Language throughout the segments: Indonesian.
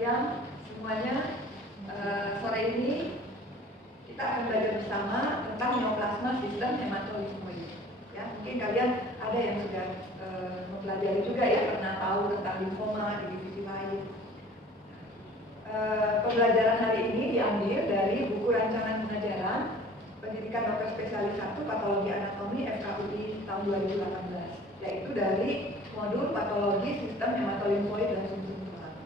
siang semuanya. Sore ini kita akan belajar bersama tentang neoplasma sistem hematolimfoid. Ya, mungkin kalian ada yang sudah mempelajari juga ya, pernah tahu tentang limfoma di divisi lain. Pembelajaran hari ini diambil dari buku rancangan pengajaran Pendidikan Dokter Spesialis 1 Patologi Anatomi FKUI tahun 2018, yaitu dari modul patologi sistem hematolimfoid dan sumsum tulang.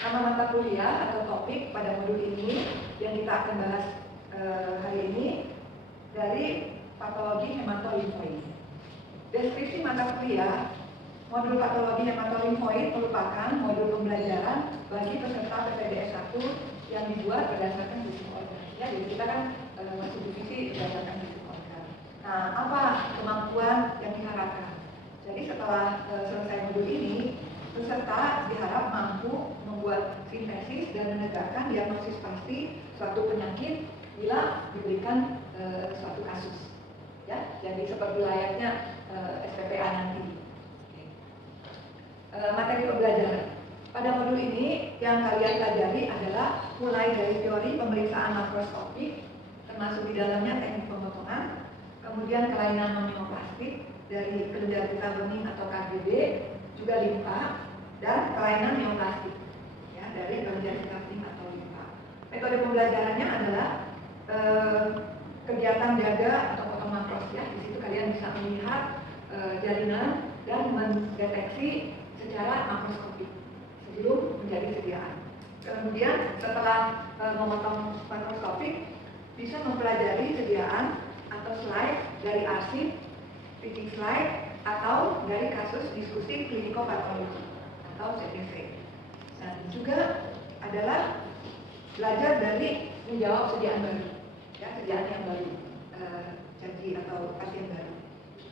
Nama mata kuliah atau topik pada modul ini yang kita akan bahas hari ini dari patologi hematolimfoid. Deskripsi mata kuliah, modul patologi hematolimfoid merupakan modul pembelajaran bagi peserta PPDS 1 yang dibuat berdasarkan fisik organ. Ya, jadi kita kan masuk divisi berdasarkan fisik organ. Nah, apa kemampuan yang diharapkan? Jadi setelah selesai modul ini, peserta diharap mampu membuat sintesis dan menegakkan diagnosis pasti suatu penyakit bila diberikan suatu kasus. Ya, jadi seperti layaknya SPPA nanti. Materi pembelajaran pada modul ini yang kalian pelajari adalah mulai dari teori pemeriksaan makroskopik, termasuk di dalamnya teknik pemotongan, kemudian kelainan non-neoplastik dari kelenjar getah bening atau KGB, juga limfa, dan kelainan neoplastik ya, dari kelenjar getah bening atau limfa. Metode pembelajarannya adalah kegiatan jaga atau potong makros ya. Di situ kalian bisa melihat jaringan dan mendeteksi secara makroskopik sebelum menjadi sediaan. Kemudian setelah memotong makroskopik, bisa mempelajari sediaan atau slide dari arsip, teaching slide, atau dari kasus diskusi klinikopatologi atau CTC. Dan juga adalah belajar dari menjawab sediaan baru, ya, sediaan yang baru, janji atau pasien baru.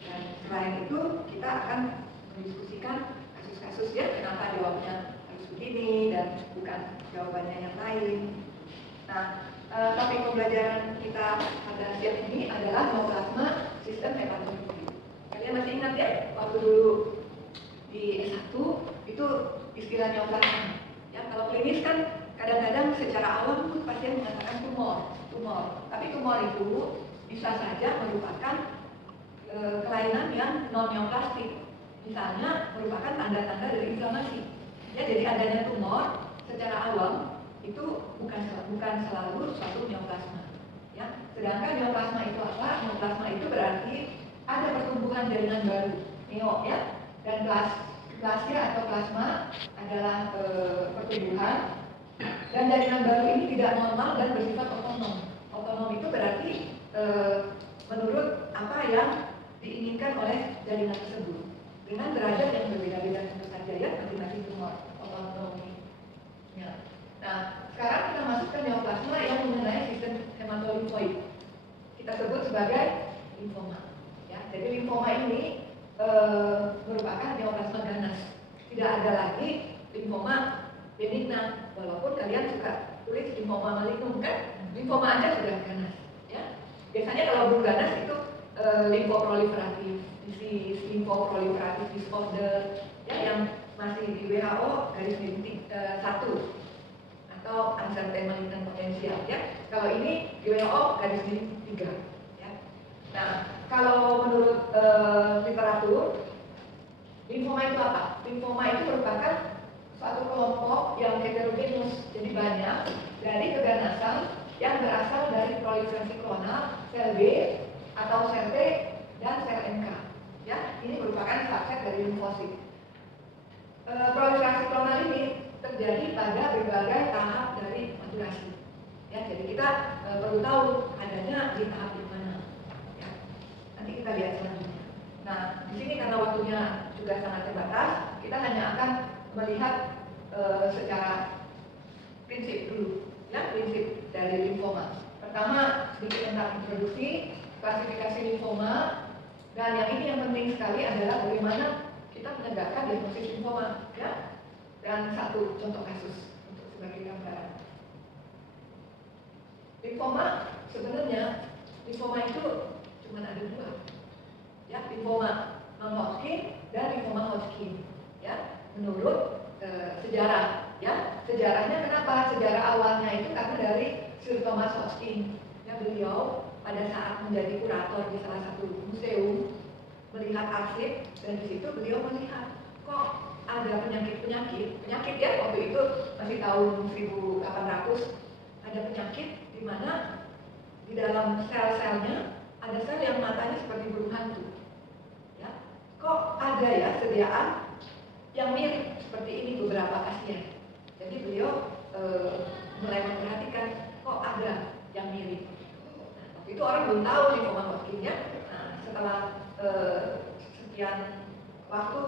Dan selain itu kita akan mendiskusikan kasus-kasus ya, kenapa jawabnya harus begini dan bukan jawabannya yang lain. Nah, topik pembelajaran kita pada siang ini adalah neoplasma sistem hematolimfoid. Kalian masih ingat ya, waktu dulu di S1 itu istilah neoplasma. Ya, kalau klinis kan kadang-kadang secara awam tuh pasien mengatakan tumor. Tapi tumor itu bisa saja merupakan kelainan yang non-neoplastik. Misalnya merupakan tanda-tanda dari inflamasi. Ya, jadi adanya tumor secara awam itu bukan selalu suatu neoplasma. Ya, sedangkan neoplasma itu apa? Neoplasma itu berarti ada pertumbuhan jaringan baru, neo ya, dan plasma atau plasma adalah pertumbuhan, dan jaringan baru ini tidak normal dan bersifat otonom. Otonom itu berarti menurut apa yang diinginkan oleh jaringan tersebut dengan derajat yang berbeda-beda tentu saja ya, masing-masing tumor otonomi. Ya. Nah, sekarang kita masuk ke neoplasma yang mengenai sistem hematolimfoid. Kita sebut sebagai limfoma. Ya, jadi limfoma ini merupakan neoplasma ganas. Tidak ada lagi limfoma benigna, walaupun kalian suka tulis limfoma malignum kan, limfoma aja sudah ganas. Ya, biasanya kalau belum ganas itu limfoproliferatif disease, limfoproliferatif disorder, ya, yang masih di WHO garis miring 1 atau uncertain malignant potensial ya. Kalau ini di WHO garis miring 3 ya. Nah, kalau menurut literatur, limfoma itu apa? Limfoma itu merupakan suatu kelompok yang heterogeneous, jadi banyak dari keganasan yang berasal dari proliferasi klonal sel B atau sel T dan sel NK. Ya, ini merupakan subset dari limfosit. Proliferasi klonal ini terjadi pada berbagai tahap dari maturasi. Ya, jadi kita perlu tahu adanya di tahap di mana. Ya, nanti kita lihat selanjutnya. Nah, di sini karena waktunya juga sangat terbatas, kita hanya akan melihat secara prinsip dulu. Ya, prinsip dari limfoma. Pertama, sedikit tentang introduksi, klasifikasi limfoma, dan yang ini yang penting sekali adalah bagaimana kita menegakkan diagnosis limfoma, ya. Dan satu contoh kasus untuk sebagai gambaran. Limfoma sebenarnya limfoma itu cuma ada dua, ya, limfoma non-Hodgkin dan limfoma Hodgkin, ya, menurut sejarah, ya. sejarahnya kenapa? Sejarah awalnya itu karena dari Sir Thomas Hodgkin. Ya, beliau pada saat menjadi kurator di salah satu museum melihat arsip, dan di situ beliau melihat kok ada penyakit ya, waktu itu masih tahun 1800, ada penyakit di mana di dalam sel-selnya ada sel yang matanya seperti burung hantu. Ya, kok ada ya sediaan yang mirip seperti ini beberapa pasien. Jadi beliau mulai memperhatikan kok ada yang mirip. Nah, waktu itu orang belum tahu limfoma Hodgkin ya. Nah, setelah sekian waktu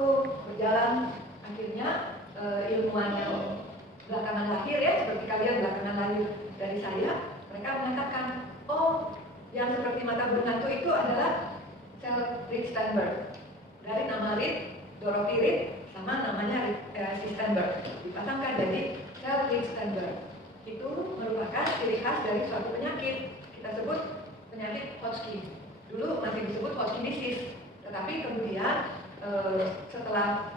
berjalan, akhirnya ilmuwan yang belakangan lahir ya, seperti kalian belakangan lahir dari saya, mereka mengatakan, oh, yang seperti mata burung hantu itu adalah sel Reed-Steinberg. Dari nama Reed, Dorothy Reed, sama namanya si Steinberg, dipasangkan jadi sel Reed-Steinberg. Itu merupakan ciri khas dari suatu penyakit, kita sebut penyakit Hodgkin. Dulu masih disebut Hodgkin disease, tetapi kemudian setelah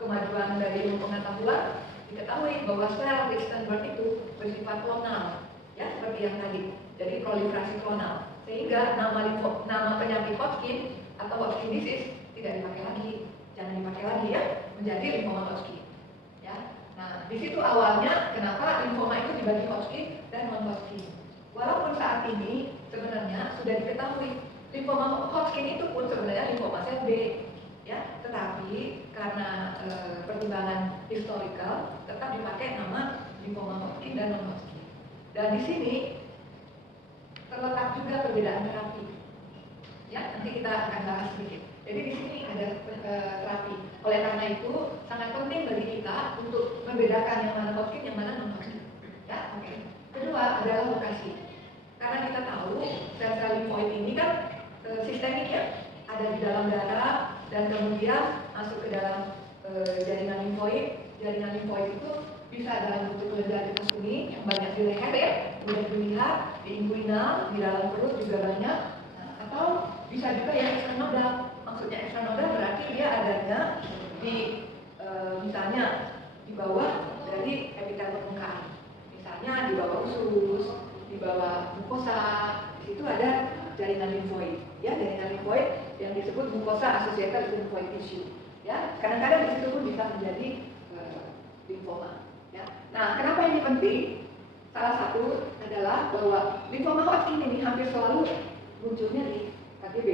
kemajuan dari ilmu pengetahuan, diketahui bahwa sel Reed-Steinberg itu bersifat klonal, ya seperti yang tadi, jadi proliferasi klonal, sehingga nama penyakit Hodgkin atau Hodgkin disease tidak dipakai lagi, jangan dipakai lagi ya, menjadi limfoma Hodgkin. Ya, nah di situ awalnya kenapa limfoma itu dibagi Hodgkin dan non-Hodgkin. Walaupun saat ini sebenarnya sudah diketahui limfoma Hodgkin itu pun sebenarnya limfoma sel B, ya, tetapi karena pertimbangan historical tetap dipakai nama limfoma Hodgkin dan non-Hodgkin. Dan di sini terletak juga perbedaan terapi. Ya, nanti kita akan bahas sedikit. Jadi di sini ada terapi. Oleh karena itu sangat penting bagi kita untuk membedakan yang mana Hodgkin, yang mana non-Hodgkin. Ya, oke. Kedua adalah lokasi. Karena kita tahu sel-sel limfoid ini kan sistemik ya, ada di dalam darah dan kemudian masuk ke dalam jaringan limfoid. Jaringan limfoid itu bisa dalam bentuk kelenjar getah kuning yang banyak di leher ya, kemudian dilihat di inguinal, di dalam perut juga banyak. Nah, atau bisa juga yang ekstranodal. Maksudnya ekstranodal berarti dia adanya di misalnya di bawah dari epitel permukaan. Misalnya di bawah usus, di bawah mukosa, di situ ada jaringan limfoid. Ya, jaringan limfoid yang disebut mukosa associated lymphoid tissue. Ya, kadang-kadang di situ pun bisa menjadi limfoma. Ya. Nah, kenapa ini penting? Salah satu adalah bahwa limfoma Hodgkin ini hampir selalu munculnya di KTB.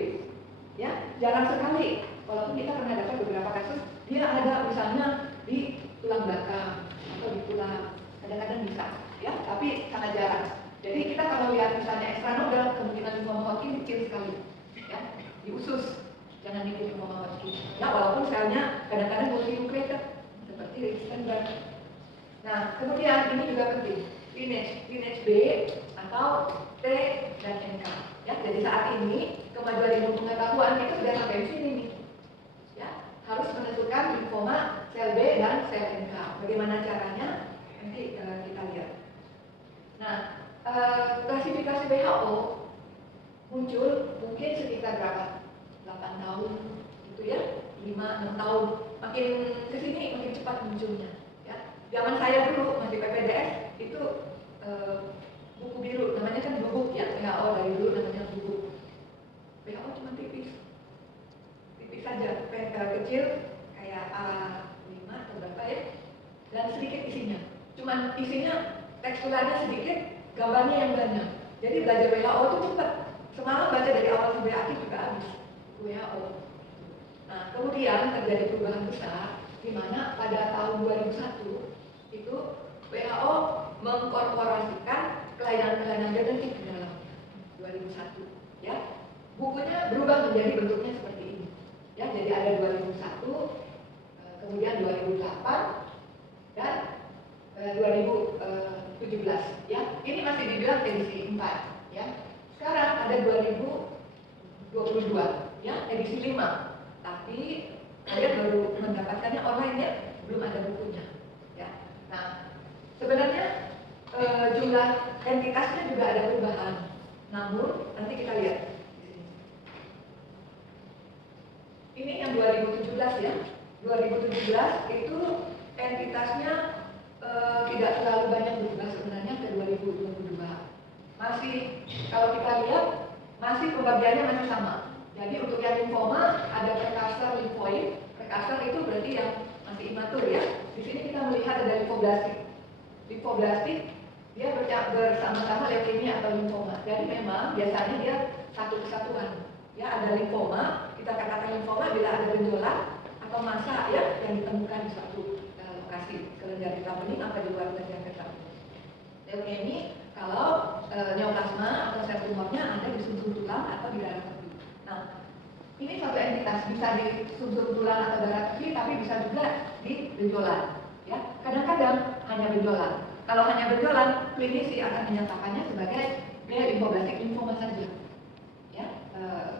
Ya, jarang sekali. Walaupun kita pernah dapat beberapa kasus, dia ada misalnya di tulang belakang atau di tulang, kadang-kadang bisa, ya, tapi sangat jarang. Jadi kita kalau lihat misalnya ekstranodal, kemungkinan limfoma Hodgkin kecil sekali, ya, di usus. Jangan mikir limfoma Hodgkin. Ya, walaupun selnya kadang-kadang multinukleated seperti Reed-Steinberg. Nah, kemudian ini juga penting, lineage B atau T dan NK. Ya, jadi saat ini kemajuan ilmu pengetahuan kita sudah sampai di sini nih. Ya, harus menentukan limfoma sel B dan sel NK. Bagaimana caranya? Nanti kita lihat. Nah, klasifikasi WHO muncul mungkin sekitar berapa? 8 tahun, gitu ya, 5-6 tahun. Makin kesini makin cepat munculnya. Zaman saya dulu masih PPDS itu buku biru, namanya kan Blue Book ya, WHO dari dulu namanya Blue Book. WHO cuma tipis saja, kecil kayak A5 atau berapa ya, dan sedikit isinya. Cuman isinya teksturannya sedikit, gambarnya yang banyak. Jadi belajar WHO itu cepat. Semalam baca dari awal sampai akhir juga habis WHO. Nah, kemudian terjadi perubahan besar di mana pada tahun 2001 itu WHO mengkorporasikan kelainan-kelainan genetik ke dalam 2001, ya. Bukunya berubah menjadi bentuknya seperti ini. Ya, jadi ada 2001, kemudian 2008 dan 2017, ya. Ini masih dibilang edisi 4, ya. Sekarang ada 2022, ya, edisi 5. Tapi kalian baru mendapatkannya online ya, belum ada bukunya. Nah, sebenarnya jumlah entitasnya juga ada perubahan. Namun, nanti kita lihat di sini. Ini yang 2017 ya. 2017 itu entitasnya tidak terlalu banyak berubah sebenarnya ke 2022. Masih, kalau kita lihat, masih pembagiannya masih sama. Jadi untuk yang limfoma ada prekursor limfoid. Prekursor itu berarti yang masih imatur ya. Di sini kita melihat ada limfoblastik. Limfoblastik dia bersama-sama leukemia atau limfoma. Jadi memang biasanya dia satu kesatuan. Ya, ada limfoma, kita katakan limfoma bila ada benjolan atau massa ya yang ditemukan di suatu lokasi kelenjar getah bening atau di luar kelenjar getah bening. Leukemia kalau neoplasma atau sel tumornya ada di sumsum tulang atau di darah tepi. Nah, ini satu entitas bisa di sumsum tulang atau darah tepi, tapi bisa juga di benjolan. Ya, kadang-kadang hanya benjolan. Kalau hanya benjolan, klinisi akan menyatakannya sebagai limfoblastik limfoma saja. Ya,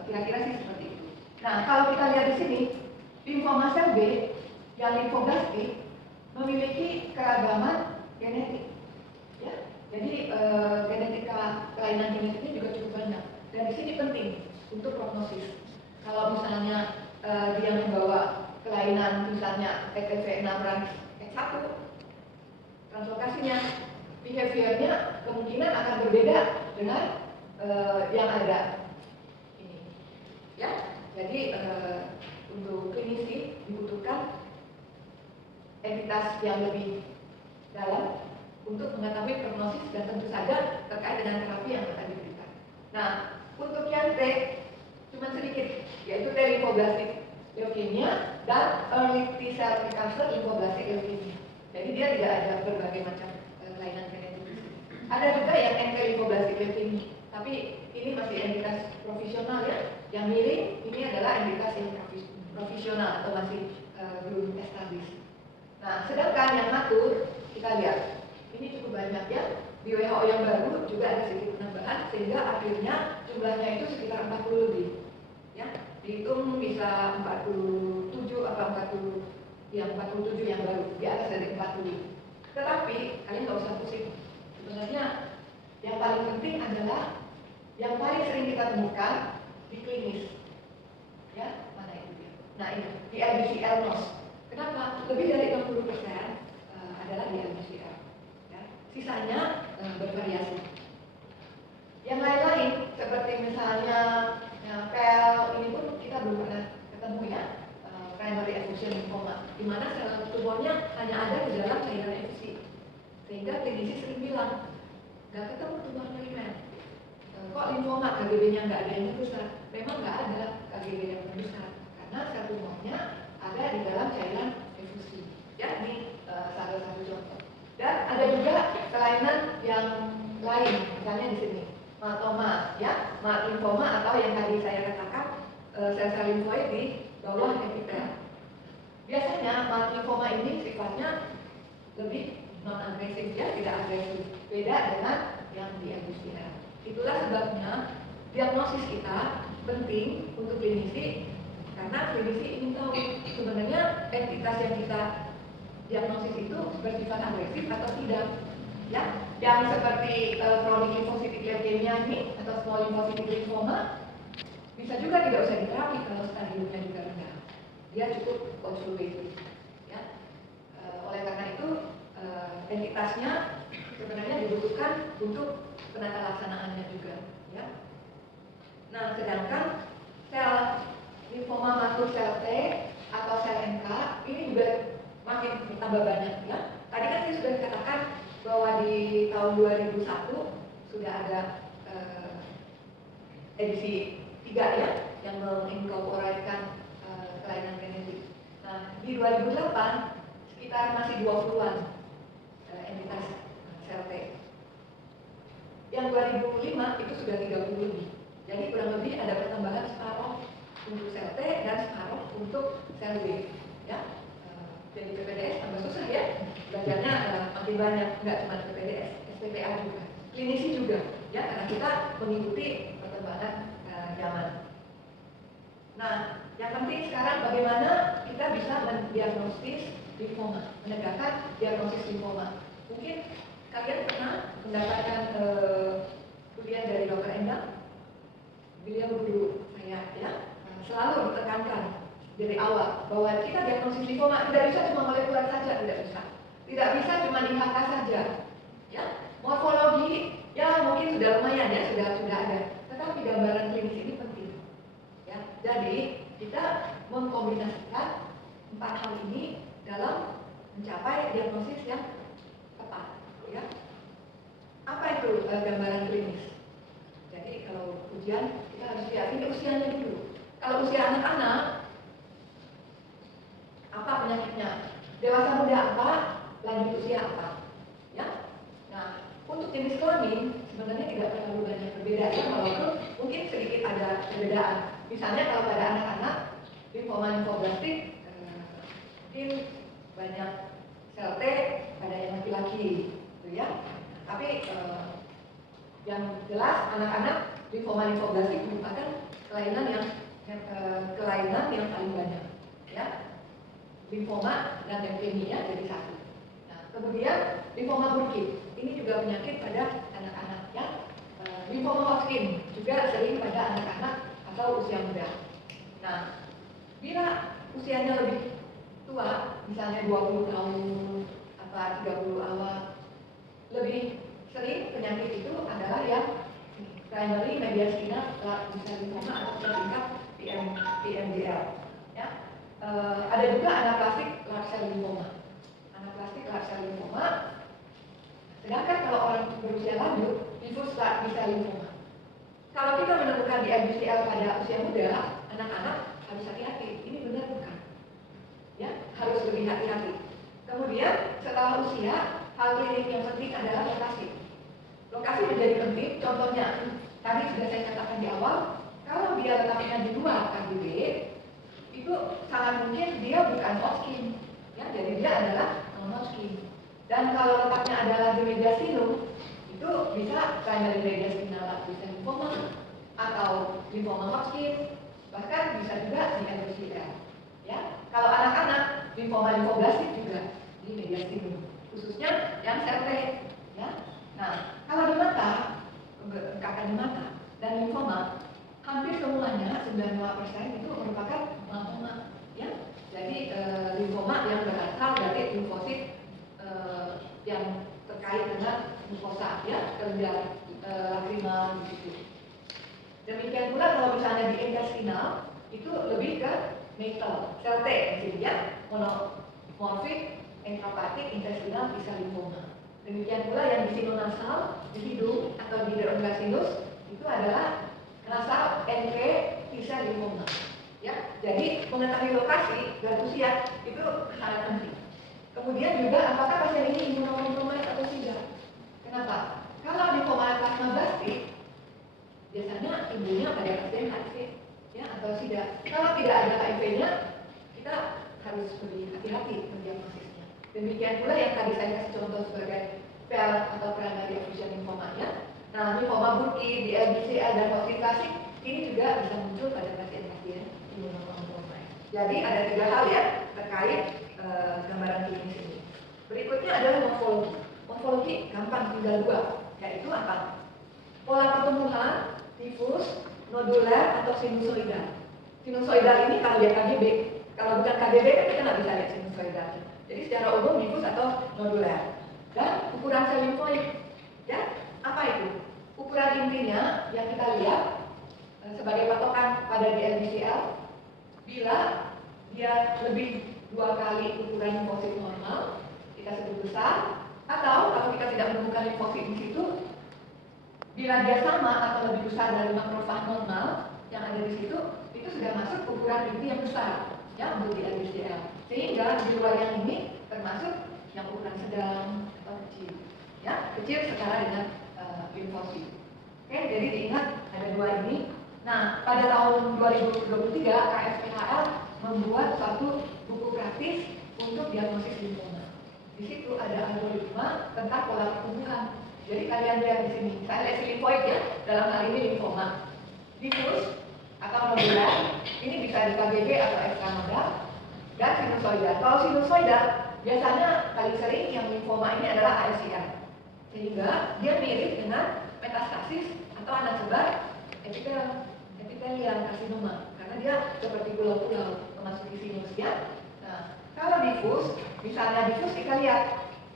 kira-kira sih seperti itu. Nah, kalau kita lihat di sini, limfoma sel B yang limfoblastik memiliki keragaman genetik. Ya, jadi genetika kelainan genetiknya juga cukup banyak. Dan di sini penting untuk prognosis. Kalau misalnya dia membawa kelainan misalnya ETV6 ran X1, translokasinya, behaviornya kemungkinan akan berbeda dengan yang ada ini. Ya, jadi untuk klinisi dibutuhkan entitas yang lebih dalam untuk mengetahui prognosis dan tentu saja terkait dengan terapi yang akan diberikan. Nah, untuk yang T cuma sedikit, yaitu T limfoblastik leukemia dan early T-cell cancer limfoblastik leukemia. Jadi dia tidak ada berbagai macam kelainan genetik. Ada juga yang NK limfoblastik leukemia, tapi ini masih entitas profesional ya. Yang miring ini adalah entitas yang profesional atau masih belum established. Nah, sedangkan yang matur kita lihat ini cukup banyak ya. Di WHO yang baru juga ada sedikit penambahan sehingga akhirnya jumlahnya itu sekitar 40 lebih. Ya, dihitung bisa 47 atau 40 yang 47 yang baru di atas dari 40. Tetapi kalian nggak usah pusing. Sebenarnya yang paling penting adalah yang paling sering kita temukan di klinis. Ya, mana itu dia? Nah ini di LBCL-NOS. Kenapa? Lebih dari 60% adalah di LBCL. Ya. Sisanya bervariasi. Yang lain-lain seperti misalnya PEL ini pun kita belum pernah ketemu ya, primary effusion lymphoma, di mana sel tumornya hanya ada di dalam cairan efusi. Sehingga klinisi sering bilang, nggak ketemu tumor primer. Kok limfoma KGB-nya nggak ada yang besar? Memang nggak ada KGB yang besar karena sel tumornya ada di dalam cairan efusi. Ya, ini salah satu contoh. Dan ada juga kelainan yang lain, misalnya di sini maltoma, ya, limfoma atau yang tadi saya katakan sel-sel limfoid di bawah epitel. Biasanya limfoma ini sifatnya lebih non-agresif, ya, tidak agresif. Beda dengan yang di LBCL. Itulah sebabnya diagnosis kita penting untuk klinisi. Karena klinisi ingin tahu sebenarnya entitas yang kita diagnosis itu bersifat agresif atau tidak. Ya, yang seperti chronic lymphocytic leukemia ini atau small lymphocytic lymphoma bisa juga tidak usah diterapi kalau stadiumnya juga rendah. Dia cukup konservatif. Ya, oleh karena itu entitasnya sebenarnya dibutuhkan untuk penata laksanaannya juga. Ya. Nah, sedangkan sel limfoma matur sel T atau sel NK ini juga makin ditambah banyak ya. Tadi kan saya sudah katakan bahwa di tahun 2001 sudah ada edisi 3 ya yang menginkorporasikan kelainan genetik. Nah, di 2008 sekitar masih 20-an entitas sel T. Yang 2005 itu sudah 30 lebih. Jadi kurang lebih ada pertambahan separuh untuk sel T dan separuh untuk sel B. Ya, jadi PPDS tambah susah ya. Belajarnya makin banyak, nggak cuma PPDS, SPPA juga, klinisi juga, ya karena kita mengikuti perkembangan zaman. Nah, yang penting sekarang bagaimana kita bisa mendiagnosis limfoma, menegakkan diagnosis limfoma. Mungkin kalian pernah mendapatkan kuliah dari Dr. Endang. Beliau guru saya ya, selalu ditekankan dari awal bahwa kita diagnosis limfoma tidak bisa cuma molekuler saja, tidak bisa. Tidak bisa cuma IHK saja. Ya, morfologi ya mungkin sudah lumayan ya, sudah ada. Tetapi gambaran klinis ini penting. Ya, jadi kita mengkombinasikan 4 hal ini dalam mencapai diagnosis yang tepat. Ya. Apa itu gambaran klinis? Jadi kalau ujian kita harus lihat ini usianya dulu. Kalau usia anak-anak, apa penyakitnya? Dewasa muda apa? Lanjut usia apa? Ya. Nah, untuk jenis kelamin sebenarnya tidak terlalu banyak perbedaan, walaupun mungkin sedikit ada perbedaan. Misalnya kalau pada anak-anak limfoma limfoblastik mungkin banyak sel T pada yang laki-laki, gitu ya. Tapi yang jelas anak-anak limfoma limfoblastik merupakan kelainan yang paling banyak, ya. Limfoma dan leukemia jadi satu. Nah, kemudian limfoma Burkitt ini juga penyakit pada anak-anak, ya. Limfoma Hodgkin juga sering pada anak-anak atau usia muda. Nah, bila usianya lebih tua, misalnya 20 tahun atau 30 awal, lebih sering penyakit itu adalah yang primary mediastinal large B-cell lymphoma atau singkat PMDL. Ya. Ada juga anaplastik large cell lymphoma. Anaplastik large cell lymphoma. Sedangkan kalau orang berusia lanjut, diffuse large B-cell lymphoma. Kalau kita menemukan di LBCL pada usia muda, anak-anak harus hati-hati. Ini benar bukan? Ya, harus lebih hati-hati. Kemudian setelah usia, hal klinik yang penting adalah lokasi. Lokasi menjadi penting. Contohnya, tadi sudah saya katakan di awal, kalau dia letaknya di luar KBB, itu sangat mungkin dia bukan Hodgkin, ya, jadi dia adalah non-Hodgkin. Dan kalau letaknya adalah di mediastinum, itu bisa primary mediastinal large B-cell lymphoma atau lymphoma Hodgkin, bahkan bisa juga di LBCL. Ya, kalau anak-anak limfoma limfoblastik juga di mediastinum, khususnya yang sel T, ya. Nah, kalau di mata, bengkakan di mata dan limfoma, hampir semuanya 95% itu merupakan melanoma, ya. Jadi limfoma yang berasal dari limfosit yang terkait dengan mukosa, ya, kelenjar lacrimal begitu. Demikian pula kalau misalnya di intestinal itu lebih ke metal, sel T, jadi ya, monomorfik enteropatik intestinal B-cell lymphoma. Demikian pula yang di sinonasal, di hidung atau di deronglasinus itu adalah nasal NK T-cell lymphoma. Ya, jadi mengetahui lokasi dan usia itu sangat penting. Kemudian juga apakah pasien ini imunokompromis atau tidak? Kenapa? Kalau limfoma plasmablastik biasanya ibunya pada pasien HIV, ya, atau tidak. Kalau tidak ada HIV-nya, kita harus lebih hati-hati mendiagnosisnya. Demikian pula yang tadi saya kasih contoh sebagai PEL atau primary effusion lymphoma, ya. Nah, limfoma Burkitt, di LBCL dan Hodgkin klasik ini juga bisa muncul pada pasien-pasien imunokompromis. Jadi ada 3 hal ya terkait gambaran klinis ini. Berikutnya adalah morfologi. Morfologi gampang, tinggal 2, yaitu apa? Pola pertumbuhan, diffus, nodular atau sinusoidal. Sinusoidal ini kalau lihat KBB, kalau bukan KBB kan kita nggak bisa lihat sinusoidal. Jadi secara umum diffus atau nodular. Dan ukuran sel limfoid, ya, apa itu? Ukuran intinya yang kita lihat sebagai patokan pada DLBCL, bila dia lebih 2 kali ukuran limfosit normal, kita sebut besar. Atau kalau kita tidak menemukan limfosit di situ, bila dia sama atau lebih besar dari makrofag normal yang ada di situ, itu sudah masuk ukuran inti yang besar, ya, untuk di LBCL. Sehingga di luar yang ini termasuk yang ukuran sedang atau kecil, ya, kecil setara dengan limfosit. Oke, jadi diingat ada 2 ini. Nah, pada tahun 2023 KSPHL membuat satu buku gratis untuk diagnosis limfoma. Di situ ada algoritma tentang pola pertumbuhan. Jadi kalian lihat di sini, saya lihat limfoid ya, dalam hal ini limfoma. Diffus atau nodular, ini bisa di KBB atau FK nodal, dan sinusoidal. Kalau sinusoidal, biasanya paling sering yang limfoma ini adalah ASCL. Sehingga dia mirip dengan metastasis atau anak sebar epitelial karsinoma, karena dia seperti pulau-pulau memasuki sinus, ya. Nah, kalau diffus, misalnya diffus kita lihat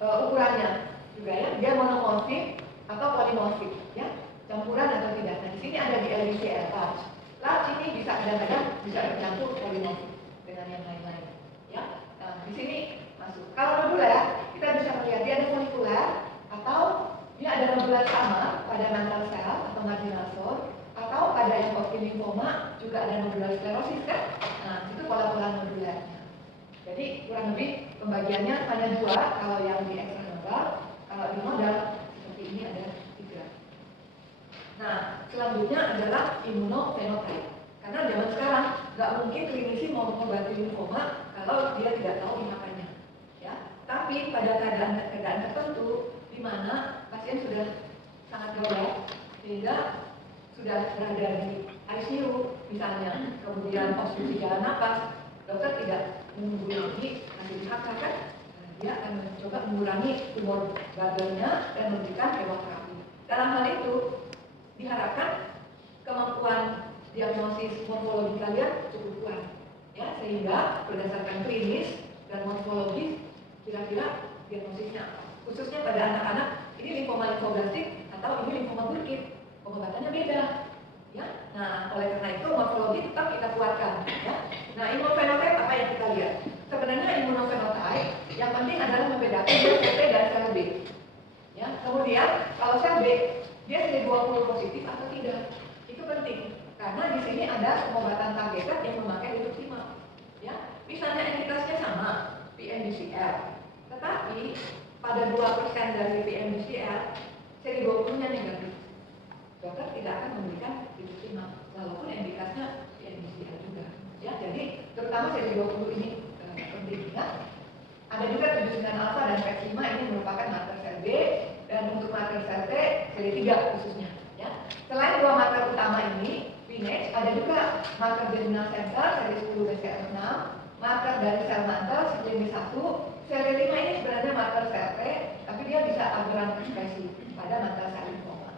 ukurannya juga ya, dia monomorfik atau polimorfik ya, campuran atau tidak. Nah di sini ada di LBCL large. Large ini bisa kadang-kadang bisa bercampur polimorfik dengan yang lain-lain ya. Nah di sini masuk. Kalau nodular kita bisa melihat dia ada folikular atau dia ada nodular sama pada mantle sel atau marginal zone, atau pada yang Hodgkin lymphoma juga ada nodular sklerosis kan. Nah itu pola-pola nodularnya. Jadi kurang lebih pembagiannya hanya dua kalau yang di ekstranodal, kalau di nodal seperti ini ada 3. Nah selanjutnya adalah immunofenotype. Karena zaman sekarang nggak mungkin klinisi mau mengobati lymphoma kalau dia tidak tahu IHK-nya, ya. Tapi pada keadaan tertentu di mana pasien sudah sangat gawat sehingga sudah berada di ICU misalnya, kemudian obstruksi jalan napas, dokter tidak menunggu lagi nanti IHK kan, dia akan mencoba mengurangi tumor gagalnya dan memberikan kemoterapi. Dalam hal itu diharapkan kemampuan diagnosis morfologi kalian cukup kuat ya, sehingga berdasarkan klinis dan morfologis kira-kira diagnosisnya apa. Khususnya pada anak-anak ini limfoma limfoblastik atau ini limfoma Burkitt, pengobatannya beda ya. Nah oleh karena itu morfologi tetap kita kuatkan ya. Nah immunofenotype apa yang kita lihat? Sebenarnya immunofenotype yang penting adalah membedakan sel T dan sel B ya. Kemudian kalau sel B dia CD20 positif atau tidak, itu penting. Karena di sini ada pengobatan targeted yang memakai rituximab, ya. Misalnya entitasnya sama, PMDCL, tetapi pada 2% dari PMDCL, CD20-nya negatif. Dokter tidak akan memberikan rituximab, walaupun entitasnya PMDCL juga, ya. Jadi terutama CD20 ini penting, ya. Ada juga 79 alfa dan PET5 ini merupakan marker sel B, dan untuk marker sel T, CD3 khususnya, ya. Selain dua marker utama ini, lineage, ada juga marker germinal center, CD10 BCL6, marker dari sel mantel, CD1, CD5 ini sebenarnya marker sel T, tapi dia bisa aberrant ekspresi pada mantel sel lymphoma.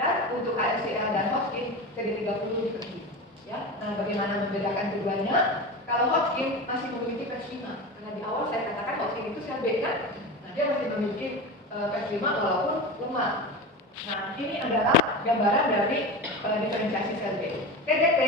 Dan untuk ALCL dan Hodgkin, CD30 penting, ya. Nah, bagaimana membedakan keduanya? Kalau Hodgkin masih memiliki PET5, karena di awal saya katakan Hodgkin itu sel B kan, nah dia masih memiliki PET5 walaupun lemah. Nah, ini adalah gambaran dari diferensiasi sel B. TDT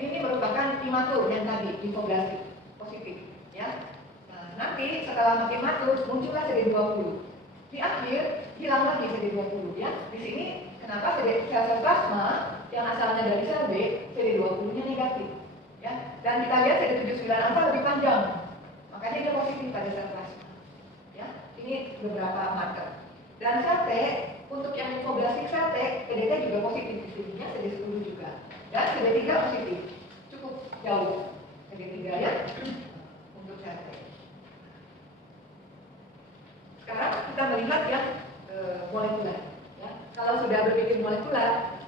ini merupakan imatur yang tadi, limfoblastik positif, ya. Nah, nanti setelah makin matur muncullah CD20. Di akhir hilang lagi CD20, ya. Di sini kenapa sel-sel plasma yang asalnya dari sel B, CD20-nya negatif, ya. Dan kita lihat CD79 alfa lebih panjang, makanya dia positif pada sel plasma, ya. Ini beberapa marker. Dan sel T, untuk yang limfoblastik sel T, TDT juga positif di sini, ya, CD10 juga. Dan CD3 positif, cukup jauh CD3 ya untuk sel T. Sekarang kita melihat yang molekuler. Ya. Kalau sudah berpikir molekuler,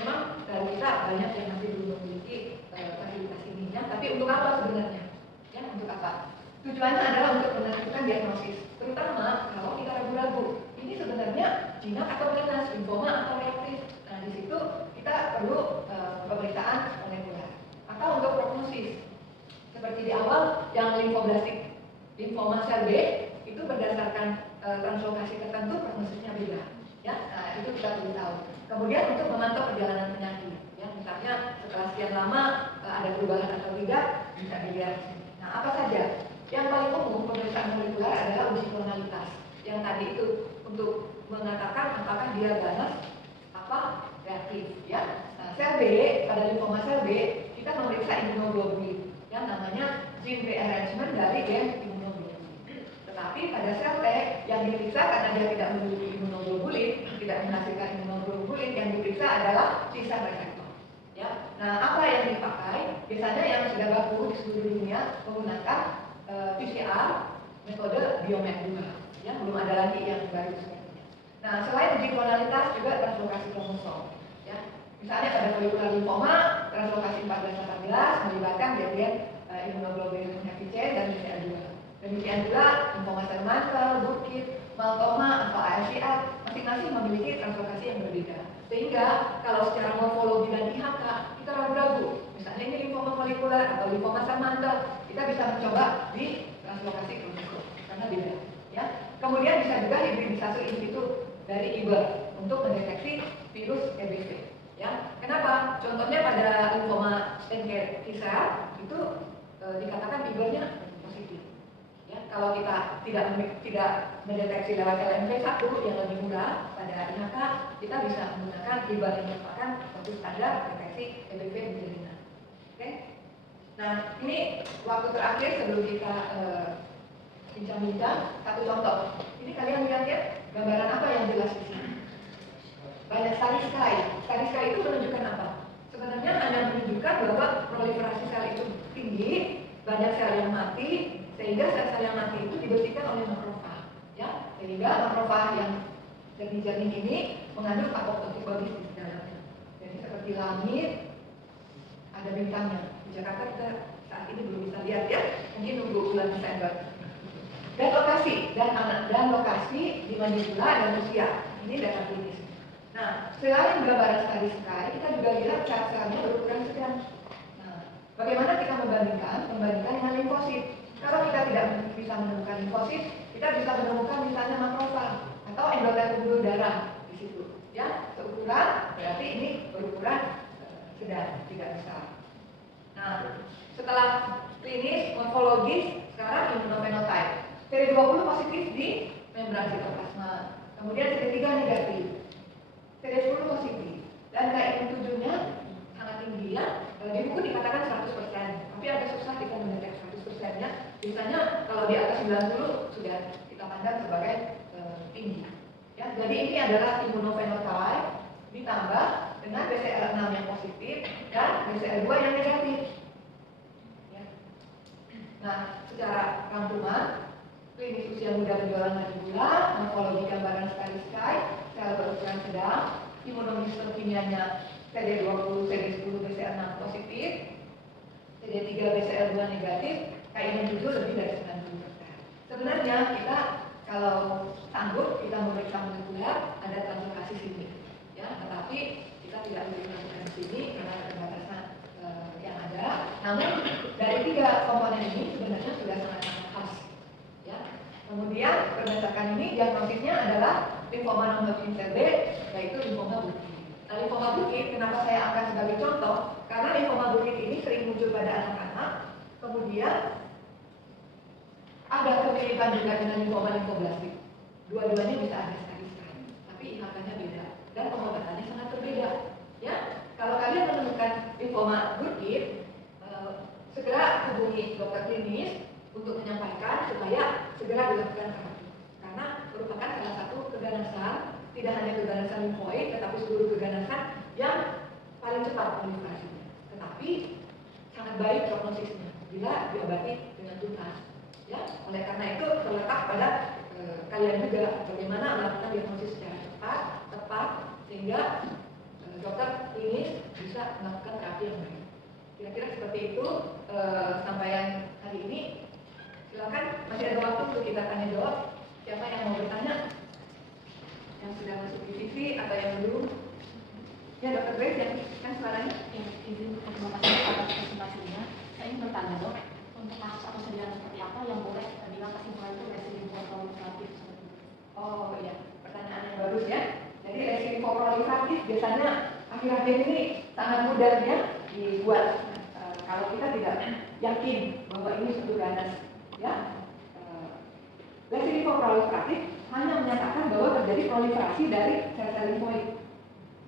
memang dari kita banyak yang masih belum memiliki fasilitas ini, ya. Tapi untuk apa sebenarnya? Ya, untuk apa? Tujuannya adalah untuk menentukan diagnosis, terutama kalau kita ragu-ragu. Ini sebenarnya jinak atau ganas, lymphoma atau reaktif. Nah, di situ kita perlu pemeriksaan molekuler. Atau untuk prognosis, seperti di awal yang limfoblastik, lymphoma sel B itu berdasarkan translokasi tertentu prognosisnya beda. Ya, nah, itu kita perlu tahu. Kemudian untuk memantau perjalanan penyakit, ya, misalnya setelah sekian lama ada perubahan atau tidak, bisa dilihat. Nah, apa saja? Yang paling umum pemeriksaan molekuler adalah uji klonalitas. Yang tadi itu untuk mengatakan apakah dia ganas apa reaktif, ya. Nah, sel B pada lymphoma sel B kita memeriksa imunoglobulin yang namanya gene rearrangement dari gen imunoglobulin. Tetapi pada sel T yang diperiksa karena dia tidak memiliki imunoglobulin, tidak menghasilkan imunoglobulin, yang diperiksa adalah T-cell reseptor. Ya. Nah, apa yang dipakai? Biasanya yang sudah baku di seluruh dunia menggunakan PCR metode biomed juga. Ya, belum ada lagi yang baru sepertinya. Nah, selain uji klonalitas juga translokasi kromosom. Ya, misalnya pada folikular lymphoma, translokasi 14-18 melibatkan gen imunoglobulin heavy chain dan BCL2. Demikian juga lymphoma sel mantel, Burkitt, maltoma atau ALCL masing-masing memiliki translokasi yang berbeda. Sehingga kalau secara morfologi dan IHK kita ragu-ragu. Misalnya ini lymphoma folikular atau lymphoma sel mantel, kita bisa mencoba di translokasi kromosom karena beda. Ya. Kemudian bisa juga hibridisasi in situ dari IBER untuk mendeteksi virus EBV. Ya. Kenapa? Contohnya pada lymphoma NK T-cell itu dikatakan IBER-nya positif. Ya, kalau kita tidak mendeteksi lewat LMP1 yang lebih murah pada IHK, kita bisa menggunakan IBER yang merupakan suatu standar deteksi EBV di jaringan. Oke? Nah, ini waktu terakhir sebelum kita bincang-bincang, satu contoh. Ini kalian lihat ya, gambaran apa yang jelas di sini? Banyak Starry Sky. Starry Sky itu menunjukkan apa? Sebenarnya hanya menunjukkan bahwa proliferasi sel itu tinggi, banyak sel yang mati, sehingga sel-sel yang mati itu dibersihkan oleh makrofag. Ya, sehingga makrofag yang jernih-jernih ini mengandung apoptosis di dalamnya. Jadi seperti langit, ada bintangnya. Di Jakarta kita saat ini belum bisa lihat ya, mungkin nunggu bulan Desember. Dan lokasi di manipula dan usia. Ini data klinis. Nah, selain gambaran Starry Sky, kita juga lihat sel-selnya berukuran sedang. Nah, bagaimana kita membandingkan dengan limfosit? Kalau kita tidak bisa menemukan limfosit, kita bisa menemukan misalnya makrofag atau endotel pembuluh darah di situ. Ya, seukuran berarti ini berukuran sedang, tidak besar. Nah, setelah klinis, morfologis, sekarang immunofenotype. CD20 positif di membran sitoplasma. Kemudian CD3 negatif. CD10 positif. Dan KIM7-nya sangat tinggi ya. Di buku dikatakan 100%, tapi agak susah kita mendeteksi 100%-nya. Biasanya kalau di atas 90 sudah kita pandang sebagai tinggi. Ya, jadi ini adalah immunofenotype ditambah dengan BCL6 yang positif dan BCL2 yang negatif. Ya. Nah, secara rangkuman, klinis usia muda penjualan manipula, morfologi gambaran Starry Sky, sel berukuran sedang, imunohistokimianya CD20, CD10, BCL6 positif, CD3, BCL2 negatif, KIM7 lebih dari 90%. Sebenarnya kita kalau sanggup kita memeriksa molekuler ada translokasi sini, ya, tetapi kita tidak memeriksa di sini karena keterbatasan yang ada. Namun dari 3 komponen ini sebenarnya sudah sangat khas. Ya. Kemudian berdasarkan ini diagnosisnya adalah limfoma non-Hodgkin sel B, yaitu limfoma Burkitt. Nah, limfoma Burkitt kenapa saya angkat sebagai contoh? Karena limfoma Burkitt ini sering muncul pada anak-anak. Kemudian ada kemiripan juga dengan limfoma limfoblastik. Dua-duanya bisa ada Starry Sky, tapi IHK-nya beda dan pengobatannya sangat berbeda. Ya, kalau kalian menemukan limfoma Burkitt, segera hubungi dokter klinis untuk menyampaikan supaya segera dilakukan terapi. Karena merupakan salah satu keganasan, tidak hanya keganasan limfoid, tetapi seluruh keganasan yang paling cepat proliferasinya. Tetapi sangat baik prognosisnya bila diobati dengan tuntas. Ya, oleh karena itu terletak pada kalian juga bagaimana melakukan diagnosis secara cepat, tepat, sehingga dokter klinis bisa melakukan terapi yang baik. Kira-kira seperti itu sampaian hari ini. Silakan, masih ada waktu untuk kita tanya jawab. Siapa yang mau bertanya? Yang sudah masuk di TV atau yang belum? Ya, Dr. Grace, yang kan suaranya. Izin terima kasih atas presentasinya. Saya ingin bertanya, Dok, untuk kasus atau sejarah seperti apa yang boleh kita bilang kesimpulan itu residu proliferatif seperti itu? Oh iya, pertanyaan yang bagus ya. Jadi residu proliferatif biasanya akhir-akhir ini sangat mudah ya dibuat. Kalau kita tidak yakin bahwa ini suatu ganas, ya, residu proliferatif hanya menyatakan bahwa terjadi proliferasi dari sel-sel limfoid.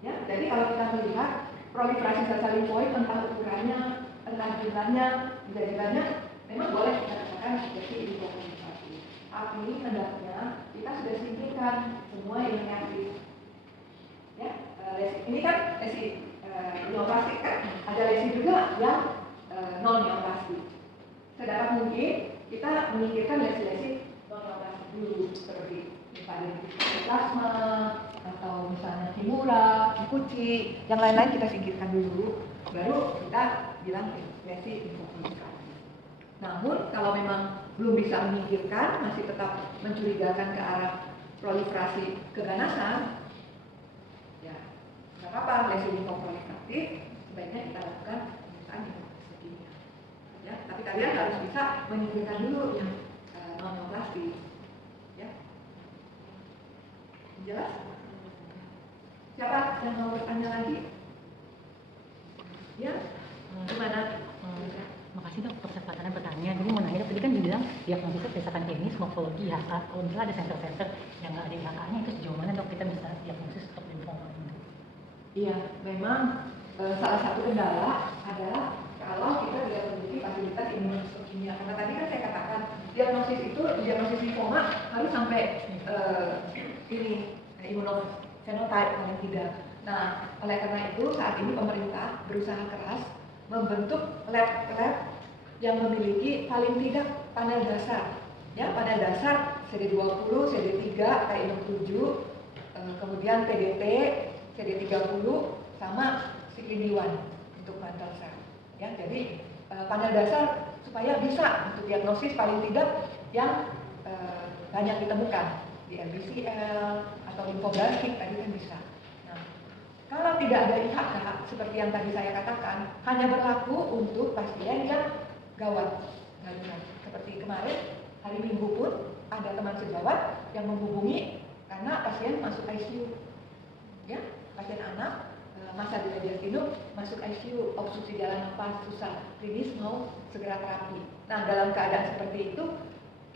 Ya, jadi kalau kita melihat proliferasi sel-sel limfoid, entah ukurannya, entah jumlahnya, jumlahnya, memang boleh kita katakan seperti limfoproliferasi. Tapi hendaknya kita sudah singkirkan semua yang reaktif. Ya, ini kan lesi neoplastik kan, ada lesi juga yang non neoplastik. Sedapat mungkin kita menyingkirkan lesi-lesi non neoplastik dulu seperti misalnya plasma atau misalnya kimura, kuci, yang lain-lain kita singkirkan dulu, baru kita bilang lesi limfoproliferasi. Namun kalau memang belum bisa menyingkirkan, masih tetap mencurigakan ke arah proliferasi keganasan, ya nggak apa-apa, lesi limfoproliferatif sebaiknya kita lakukan pemeriksaan seperti ini. Ya, tapi kalian harus bisa menyingkirkan dulu yang non-neoplastik. Ya, Jelas? Siapa yang mau bertanya lagi? Ya, gimana? Makasih dok untuk kesempatannya bertanya. Jadi mau nanya, tadi kan dibilang diagnosisnya berdasarkan klinis, morfologi, IHK. Kalau misalnya ada center-center yang nggak ada IHK-nya, itu sejauh mana dok kita bisa diagnosis untuk limfoma ini? Iya, memang salah satu kendala adalah kalau kita tidak memiliki fasilitas imunohistokimia. Karena tadi kan saya katakan diagnosis limfoma harus sampai imunofenotype paling tidak. Nah, oleh karena itu saat ini pemerintah berusaha keras membentuk lab-lab yang memiliki paling tidak panel dasar. Ya, panel dasar CD20, CD3, Ki67, kemudian PDT, CD30 sama Cyclin-D1 untuk mantle cell. Ya, jadi panel dasar supaya bisa untuk diagnosis paling tidak yang banyak ditemukan di LBCL atau limfoblastik tadi kan bisa. Nah, kalau tidak ada IHK seperti yang tadi saya katakan, hanya berlaku untuk pasien yang gawat. Seperti kemarin hari Minggu pun ada teman sejawat yang menghubungi karena pasien masuk ICU. Ya, pasien anak masa di mediastinum masuk ICU, obstruksi jalan nafas susah, klinis mau segera terapi. Nah, dalam keadaan seperti itu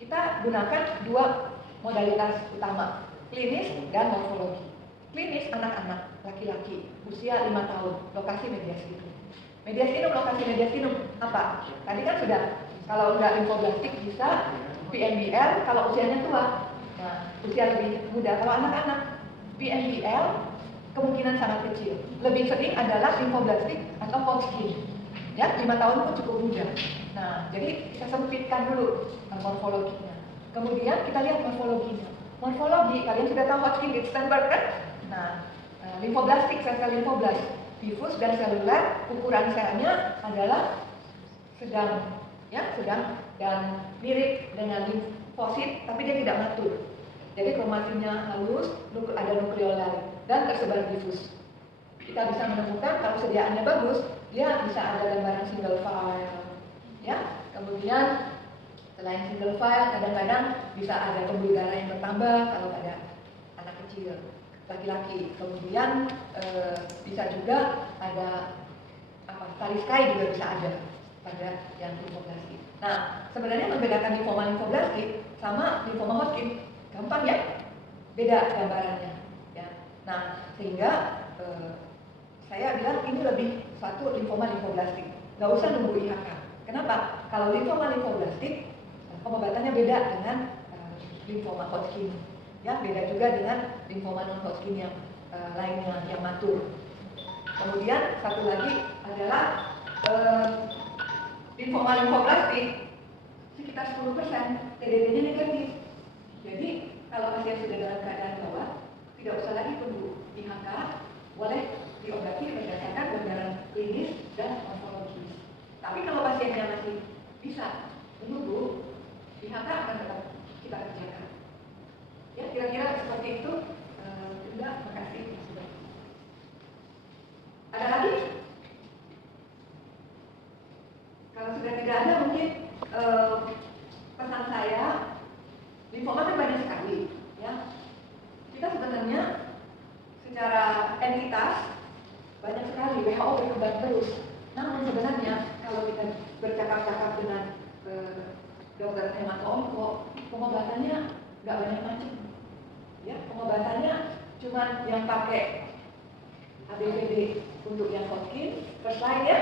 kita gunakan dua modalitas utama, klinis dan morfologi. Klinis anak-anak, laki-laki, usia 5 tahun, lokasi mediastinum. Lokasi mediastinum apa? Tadi kan sudah, kalau nggak limfoblastik bisa PNBL kalau usianya tua. Nah, usia lebih muda. Kalau anak-anak, PNBL kemungkinan sangat kecil. Lebih sering adalah limfoblastik atau Hodgkin. Ya, 5 tahun pun cukup muda. Nah, jadi kita sempitkan dulu morfologinya. Kemudian kita lihat morfologinya. Morfologi, kalian sudah tahu Hodgkin-Guillain-Barré kan? Nah, limfoblastik, sel-sel limfoblast, difus dan seluler, ukuran selnya adalah sedang dan mirip dengan limfosit, tapi dia tidak matur. Jadi kromatinnya halus, ada nukleolar dan tersebar difus. Kita bisa menemukan kalau sediaannya bagus, dia bisa ada lembaran single file. Ya, kemudian selain single file, kadang-kadang bisa ada pembuluh darah yang bertambah kalau ada anak kecil, laki-laki. Kemudian bisa juga ada taliskai juga bisa ada pada yang limfoblastik. Nah, sebenarnya membedakan limfoblastik sama limfoma Hodgkin gampang ya, beda gambarannya. Ya. Nah, sehingga saya bilang ini lebih satu limfoblastik. Nggak usah nunggu IHK. Kenapa? Kalau limfoblastik pengobatannya beda dengan limfoma Hodgkin. Ya, beda juga dengan limfoma non-Hodgkin yang lainnya yang matur. Kemudian satu lagi adalah limfoblastik sekitar 10% TDT-nya negatif. Jadi kalau pasien sudah dalam keadaan gawat, tidak usah lagi tunggu IHK, boleh diobati berdasarkan gambaran klinis dan morfologis. Tapi kalau pasiennya masih bisa menunggu, IHK akan tetap kita kerjakan. Ya, kira-kira seperti itu. Terima kasih. Ada lagi? Kalau sudah tidak ada, mungkin pesan saya, limfoma kan banyak sekali. Ya, kita sebenarnya secara entitas banyak sekali, WHO berkembang terus. Namun sebenarnya kalau kita bercakap-cakap dengan dokter hematolog, pengobatannya nggak banyak macam. Ya, pengobatannya cuma yang pakai ABCD untuk yang Hodgkin, first line ya.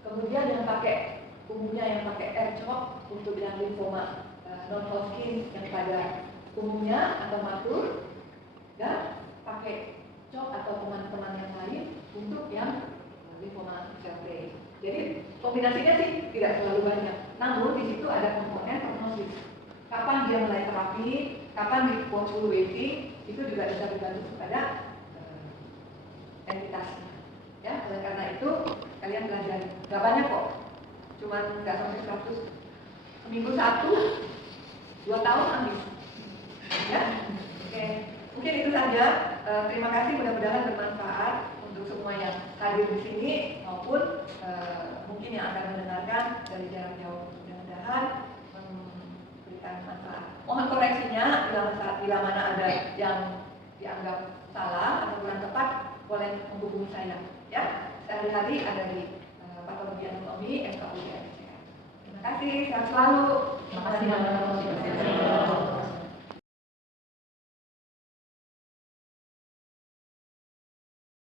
Kemudian yang pakai umumnya yang pakai R-CHOP untuk yang limfoma non-Hodgkin yang pada umumnya atau matur, dan pakai CHOP atau teman-teman yang lain untuk yang limfoma cell-free. Jadi kombinasinya sih tidak terlalu banyak. Namun di situ ada komponen prognosis. Kapan dia mulai terapi, kapan di watchful waiting, itu juga bisa dibantu kepada entitasnya. Ya, oleh karena itu kalian pelajari. Gak banyak kok, cuma nggak sampai 100. Seminggu 1, 2 tahun habis. Ya, oke. Mungkin itu saja. Terima kasih, mudah-mudahan bermanfaat untuk semua yang hadir di sini maupun mungkin yang akan mendengarkan dari jarak jauh. Mudah-mudahan memberikan manfaat. Mohon koreksinya bila mana ada yang dianggap salah atau kurang tepat, boleh menghubungi saya. Ya, sehari-hari ada di Patologi Anatomi FKUI. Terima kasih, sehat selalu. Terima kasih.